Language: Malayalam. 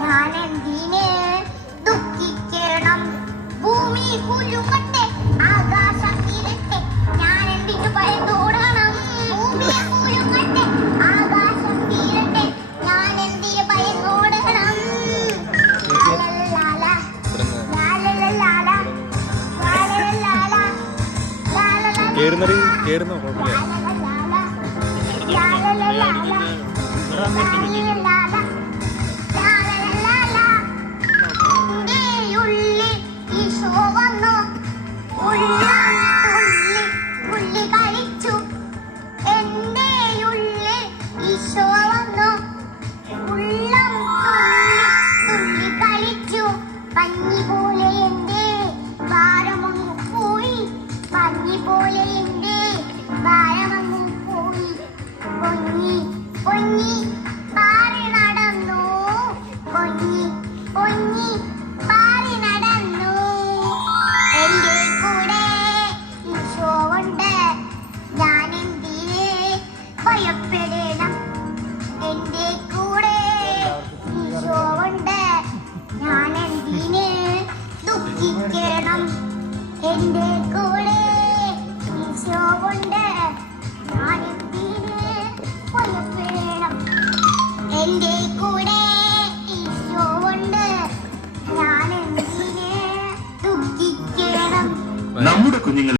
ഞാൻ എന്തിനെ ദുഃഖിക്കണം? ഭൂമി കുലുങ്ങട്ടെ, ആകാശം തീരട്ടെ, ഞാൻ എന്തിനു ഭയത്തോടണം? ഭൂമി കുലുങ്ങട്ടെ, ആകാശം തീരട്ടെ, ഞാൻ എന്തിനു ഭയത്തോടണം? കേറുന്നോ കുഴപ്പമില്ല. ഭയപ്പെടണം, എന്റെ കൂടെ ഈശോ ഉണ്ട്, ഞാൻ എന്തിന് ദുഃഖിക്കണം? എന്റെ കൂടെ ഈശോ ഉണ്ട്, ഞാൻ എന്തിന് ഭയപ്പെടണം? എന്റെ കൂടെ ഈശോ ഉണ്ട്, ഞാൻ എന്തിന് ദുഃഖിക്കണം? നമ്മുടെ കുഞ്ഞുങ്ങൾ